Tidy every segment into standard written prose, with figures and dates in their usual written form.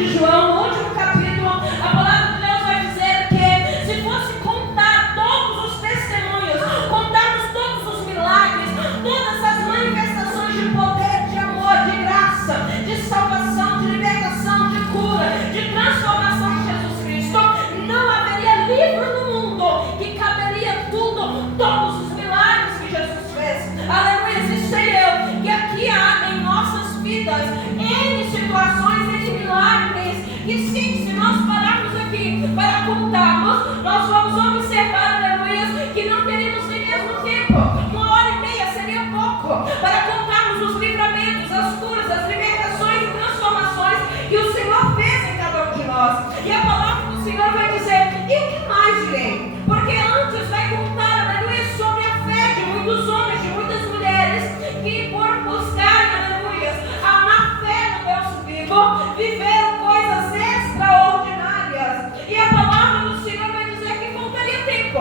de João, no último capítulo, a palavra de Deus vai dizer que se fosse contar todos os testemunhos, contarmos todos os milagres, todas as manifestações de poder, de amor, de graça, de salvação, de libertação, de cura, de transformação de Jesus Cristo, não haveria livro no mundo que caberia tudo, todos os milagres que Jesus fez. Aleluia, e sei eu que aqui há em nossas vidas N situações, N milagres, que sim, se nós pararmos aqui para contarmos, nós vamos observar, aleluia, que não teríamos nem mesmo tempo. 1h30 seria pouco para contarmos os livramentos, as curas, as libertações e transformações que o Senhor fez em cada um de nós. E a palavra do Senhor vai dizer, e o que mais direi? Porque antes vai contar, aleluia, sobre a fé de muitos homens, de muitas mulheres, que por buscarem, aleluia, a má fé no Deus vivo, viveram coisas extraordinárias. E a palavra do Senhor vai dizer que faltaria tempo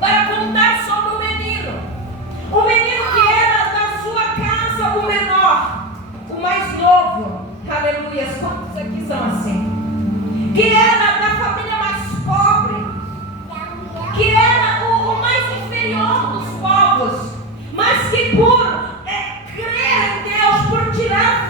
para contar sobre o menino que era da sua casa o menor, o mais novo, aleluia, quantos aqui são assim? Que era da família mais pobre, que era o mais inferior dos povos, mas que por crer em Deus, por tirar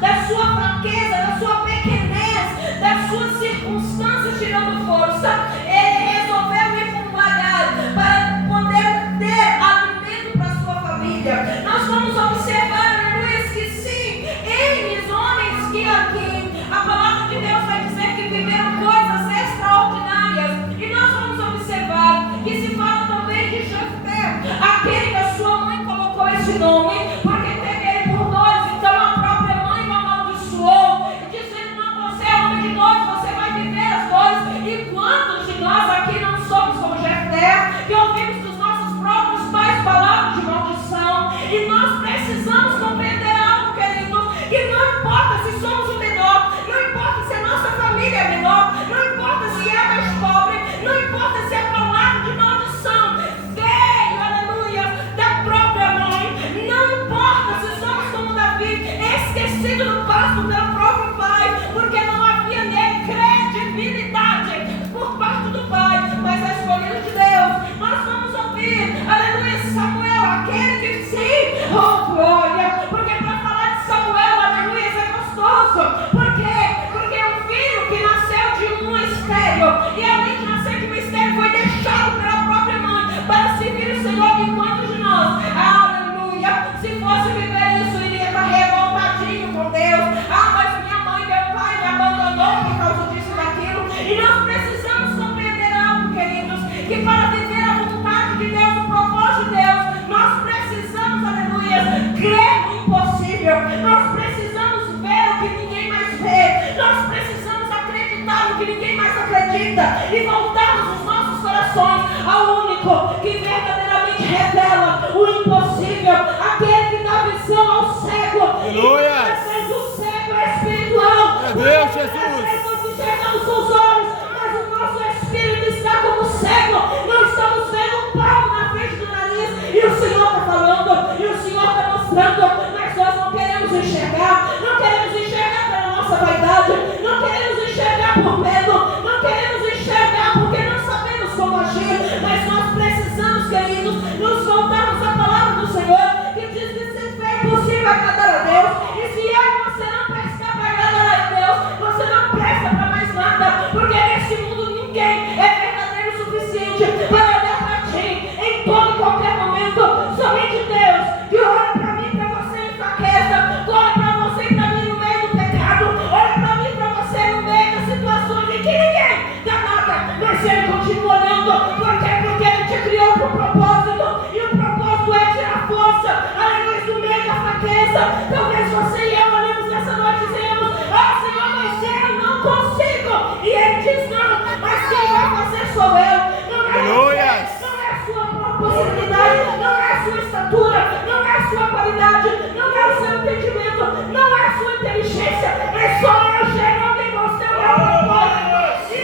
da sua fraqueza, da sua pequenez, das suas circunstâncias tirando força, ele resolveu ir para um lagar para poder ter alimento para sua família. Nós vamos observar, aleluia, que sim, eles, homens que aqui, a palavra de Deus vai dizer que viveram coisas extraordinárias. E nós vamos observar que se fala também de Jefté, aquele que a sua mãe colocou esse nome, porque teve ele por nós. Então a própria mãe o amaldiçoou, dizendo, não, você é homem de nós, você vai viver as dores. E quantos de nós aqui não somos como Jefté, que ouvimos dos nossos próprios pais palavras de maldição? E nós precisamos compreender algo, queridos, que não importa se somos o menor, não importa se a nossa família é menor, não importa se é mais pobre, não importa se é palavra de maldição veio, aleluia, da própria mãe, não importa se somos como Davi, esquecido no pasto pelo próprio pai, porque não havia nele credibilidade por parte do pai, mas a escolha de Deus. Nós vamos ouvir, aleluia, Samuel, aquele que sim, oh glória, porque para falar de Samuel, aleluia, isso é gostoso. Por quê? Porque é um filho que nasceu de um estéril, e além de nascer de um estéril, foi deixado pela própria mãe para servir o Senhor. Enquanto de nós, aleluia, se fosse viver isso, iria estar revoltadinho com Deus. Mas minha mãe e meu pai me abandonou por causa disso e daquilo. E nós precisamos compreender algo, queridos, que para viver a vontade de Deus, o propósito de Deus, nós precisamos, aleluia, crer no impossível. Nós precisamos ver o que ninguém mais vê. Nós precisamos acreditar no que ninguém mais acredita. E voltarmos os nossos corações ao único que verdadeiramente revela o impossível. Aquele que dá visão ao cego. Aleluia! E o cego é espiritual. Meu Deus, Jesus! Nós enxergamos com os olhos, mas o nosso espírito está como cego. Não estamos vendo um palmo na frente do nariz. E o Senhor está falando, e o Senhor está mostrando, mas nós não queremos enxergar. Não queremos enxergar pela nossa vaidade. Não queremos enxergar por medo. Não queremos enxergar porque não sabemos como agir. Mas nós precisamos, queridos, nos voltarmos à palavra do Senhor, que diz que se fé é possível agradar a Deus. E se eu e você não prestar para agradar a Deus, você não presta para mais nada, porque nesse mundo ninguém é verdadeiro o suficiente para olhar para ti em todo e qualquer momento. Somente Deus, que olha para mim, para você em fraqueza, olha para você e para mim no meio do pecado, olha para mim e para você no meio das situações em que ninguém dá nada, mas Ele continua olhando. Por quê? Porque Ele te criou para um propósito, e o propósito é tirar força, aleluia, do meio da fraqueza. Talvez você e eu olhemos nessa noite e dizemos, Senhor, mas eu não consigo. E Ele diz, não, mas quem vai fazer sou eu. Não é você, não é a sua possibilidade, não é a sua estatura, não é a sua qualidade, não é o seu entendimento, não é a sua inteligência, é só eu gerando em você o meu propósito.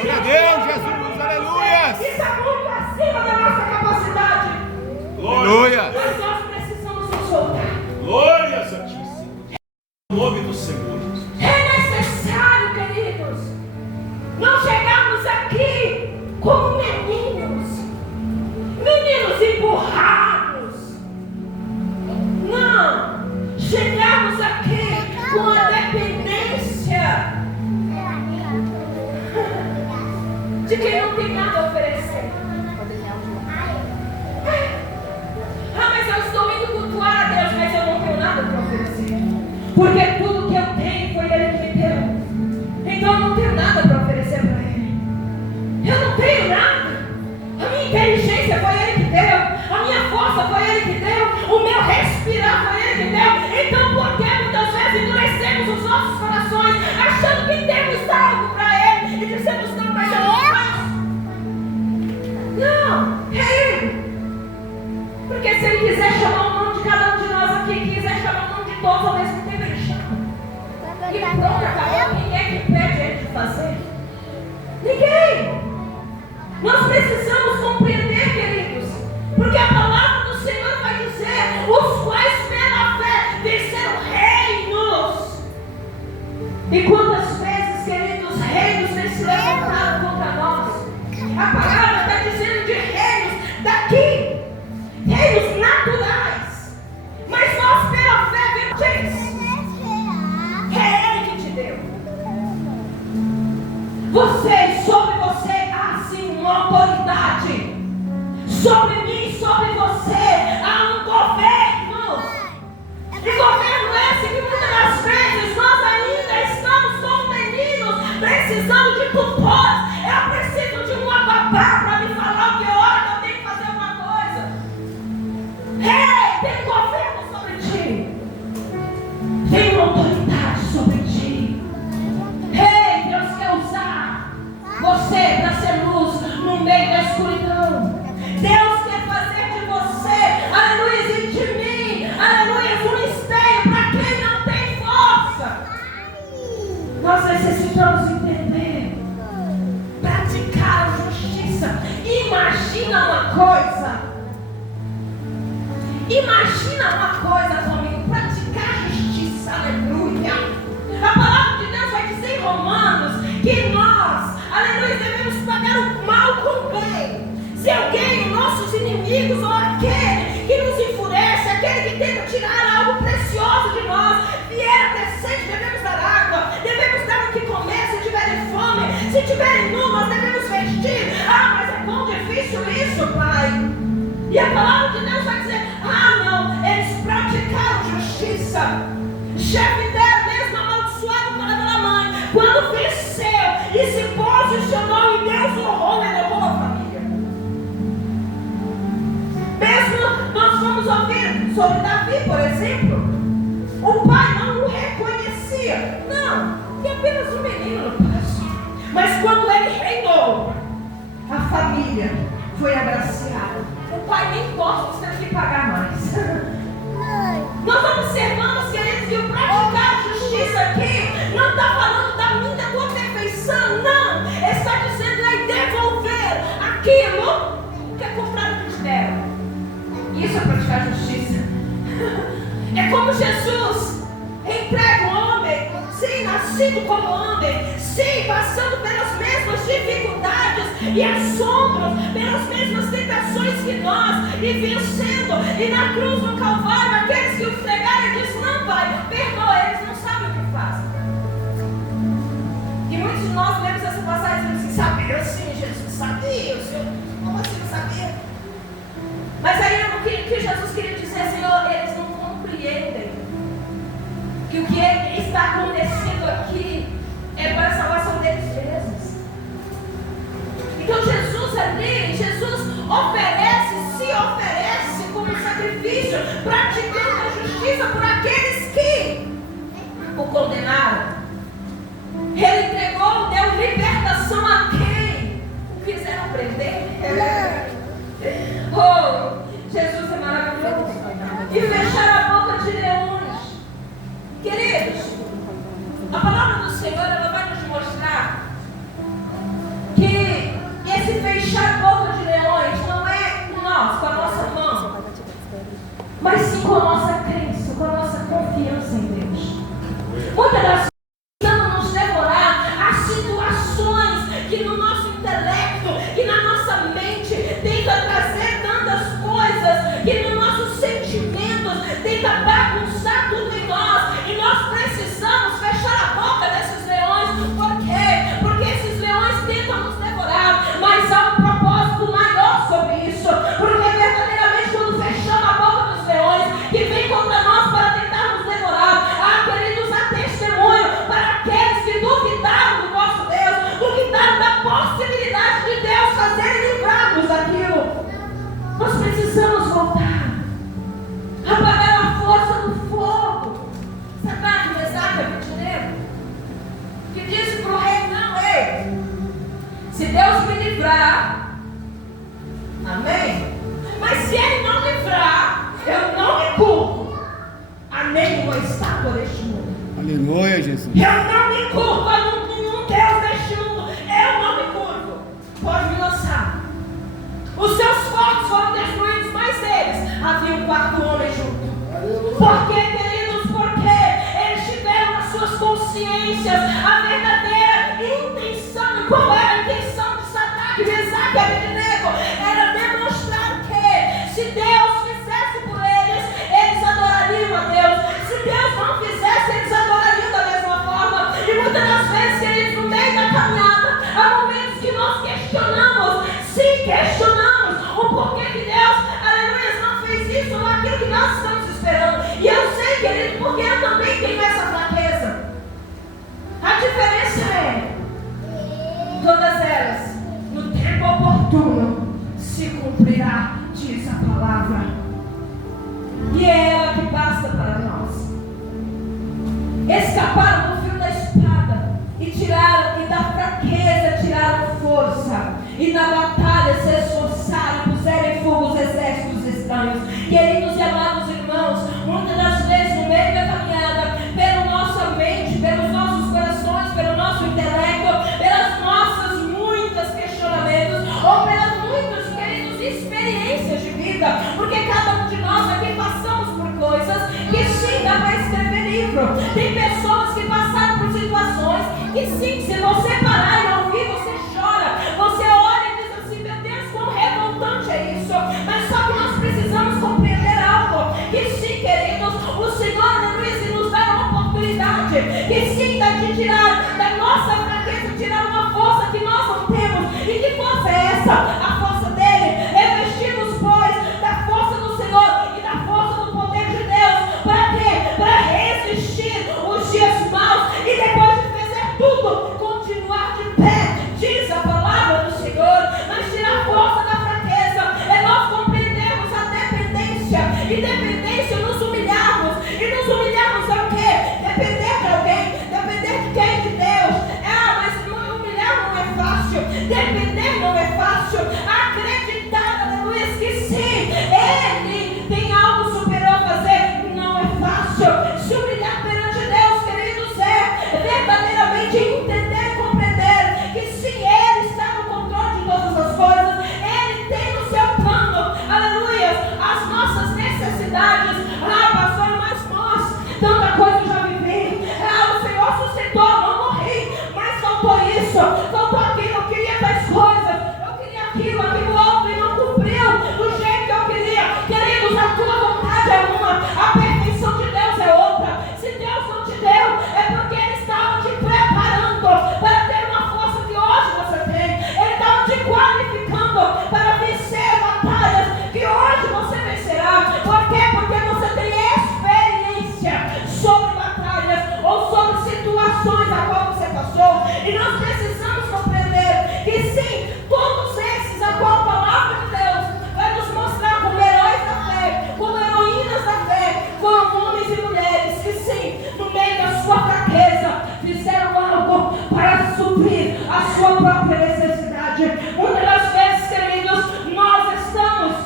Glória a Deus, Jesus, aleluia! Isso é muito acima da nossa capacidade. Aleluia! Mas nós precisamos nos soltar. Glória, Santíssimo. Em nome do Senhor. É Não chegarmos aqui como meninos empurrados. Não. Chegarmos aqui com a dependência de quem não tem nada a oferecer. Mas eu estou indo cultuar a Deus, mas eu não tenho nada para oferecer. Porque tudo que eu tenho foi Ele que me deu. Então eu não tenho nada para oferecer para Ele. Eu não tenho nada. A minha inteligência foi Ele que deu. A minha força foi Ele que deu. O meu respirar foi Ele que deu. Então por que muitas vezes endurecemos os nossos corações, achando que temos algo para Ele e dizemos não, mas eu não faço? Não, é Ele. Porque se Ele quiser chamar o nome de cada um de nós aqui, quiser chamar o nome de todos ao mesmo tempo, Ele chama. E pronto, acabou. Quem é que impede Ele de fazer? Ninguém. Nós precisamos compreender, queridos, porque a palavra do Senhor vai dizer: os quais pela fé venceram reinos. E quantas vezes, queridos, reinos têm se levantado contra nós? A palavra está dizendo de reinos daqui, reinos naturais. Mas nós pela fé vemos que é Ele que te deu. Sobre você há sim uma autoridade. Sobre mim, sobre você há um governo. E governo esse que muitas das vezes nós ainda estamos como meninos, precisando de tutores. Eu preciso de uma babá para me falar o que hora que eu tenho que fazer alguma coisa. Ei, tem governo sobre ti. Tem uma autoridade sobre ti. Ei, Deus quer usar você para ser luz no meio da escuridão. Deus quer fazer de você, aleluia, e de mim, aleluia, um esteio para quem não tem força. Nós necessitamos entender, praticar a justiça. Imagina uma coisa comigo, praticar a justiça, aleluia. A palavra de Deus vai dizer em Romanos que nós, aleluia, devemos pagar o mal com o bem. Se alguém, nossos inimigos, ou aquele que nos enfurece, aquele que tenta tirar algo precioso de nós, vier até sede, devemos dar água, devemos dar o que comer, se tiverem fome, se tiverem nu, nós devemos vestir. Mas é tão difícil isso, Pai. E a palavra de Deus vai dizer: não, eles praticaram justiça. Chefe dela mesmo amaldiçoado pela mãe, quando venceu e se posicionou e Deus honrou e levou a família. Mesmo nós vamos ouvir sobre Davi, por exemplo. O pai não o reconhecia. Não, é apenas um menino no palácio. Mas quando ele reinou, a família foi agraciada. O pai nem impostos teve que pagar mais. Nós observamos, queridos, que o praticar a justiça aqui não está falando da minha, da tua perfeição, não. Está dizendo em devolver aquilo que é comprado de terra. Isso é praticar a justiça. É como Jesus entrega o homem, sim, nascido como homem, sim, passando pelas mesmas dificuldades e assombros, pelas mesmas tentações que nós, e vencendo. E na cruz do Calvário, aqueles que o entregaram, ele disse: não, Pai, perdoa, eles não sabem o que fazem. E muitos de nós lemos essa passagem e dizemos assim: sabia sim, Jesus sabia, o Senhor, como assim não sabia? Mas aí o que Jesus queria dizer: Senhor, eles não compreendem que o que está acontecendo aqui é para a salvação deles mesmos. Então Jesus ali, Jesus se oferece como sacrifício, praticando a justiça por aqueles que livrar, amém? Mas se Ele não livrar, eu não me curvo a nenhuma estátua deste mundo. Aleluia, Jesus. Eu não me curvo a nenhum Deus deste mundo. Eu não me curvo. Pode me lançar. Os seus fortes foram destruídos, mas eles havia um quarto homem junto. Porque, queridos, porque eles tiveram nas suas consciências a verdadeira intenção. E qual era a intenção de Sadraque, Mesaque e Abednego? Era demonstrar que se Deus fizesse por eles, eles adorariam a Deus. Se Deus não fizesse, eles adorariam da mesma forma. E muitas das vezes, queridos, no meio da caminhada, há momentos que nós questionamos, sim, questionamos o porquê que Deus, aleluia, não fez isso ou aquilo que nós estamos esperando. E eu sei, querido, porque eu também tenho essa fraqueza. A diferença é, todas elas, no tempo oportuno, se cumprirá, diz a palavra. E é ela que basta para nós. Escaparam do fio da espada e tiraram, e da fraqueza tiraram força, e na batalha se esforçaram, puseram em fogo os exércitos estranhos. Queridos e amados irmãos, muitas das vezes no meio da caminhada, pela nossa mente, pelos nossos corações, pelo nosso intelecto, pelas nossas muitas questionamentos, ou pelas muitas, queridos, experiências de vida, porque cada um de nós aqui passamos por coisas que sim, dá para escrever livro. Tem pessoas que passaram por situações que sim, se você parar e ouvir, você chora, você olha e diz assim, meu Deus, quão revoltante é isso. Mas só que nós precisamos compreender algo, que sim, queridos, o Senhor, aleluia, nos dá uma oportunidade, que sim, de tirar da nossa fraqueza, tirar uma força que nós não temos. E que força é essa? A força dele. Revestimos, pois, da força do Senhor e da força do poder de Deus. Para quê? Para resistir os dias maus e depois de fazer tudo, continuar de pé, diz a palavra do Senhor. Mas tirar força da fraqueza é nós compreendermos a dependência, e dependência nos humilharmos, e nos humilharmos ao quê? Depender de alguém, depender de quem? De Deus. Mas humilhar não é fácil, depender não é fácil, acreditar, aleluia, que sim, Ele tem algo superior a fazer, não é fácil. Se humilhar perante Deus, queridos, é verdadeiramente entender e compreender que sim, Ele está no controle de todas as coisas, Ele tem no seu plano, aleluia, as nossas necessidades. Pastor, mas nós, tanta coisa eu já vivi, o Senhor sustentou, não morri, mas faltou isso, faltou aquilo, eu queria tais coisas, eu queria aquilo outro, e não cumpriu do jeito que eu queria. Queridos, a tua vontade é uma, a perfeição de Deus é outra. Se Deus não te deu, é porque Ele estava te preparando para ter uma força que hoje você tem. Ele estava te qualificando para vencer batalhas que hoje você vencerá. Por quê? Porque você tem experiência sobre batalhas ou sobre situações a qual você passou. E nós precisamos compreender que sim, todos esses a qual a palavra de Deus vai nos mostrar como heróis da fé, como heroínas da fé, foram homens e mulheres que sim, no meio da sua fraqueza, fizeram algo para suprir a sua própria necessidade. Muitas das vezes, queridos, nós estamos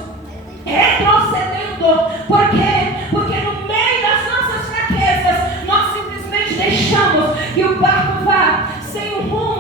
retrocedendo. Por quê? Porque no meio das nossas fraquezas, nós simplesmente deixamos que o barco vá sem um rumo